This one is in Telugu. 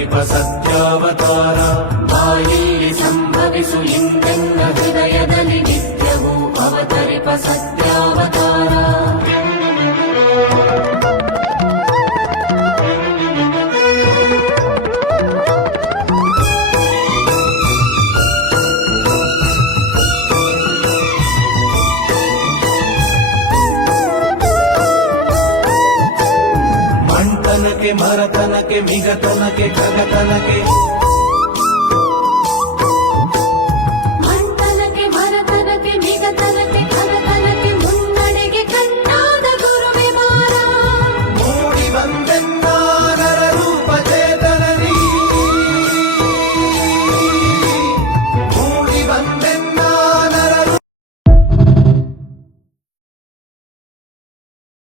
शिव सत्यावतारा मायिल्लि सम्भविषु తనకే మరతనకే మిగతనకే కగతనకే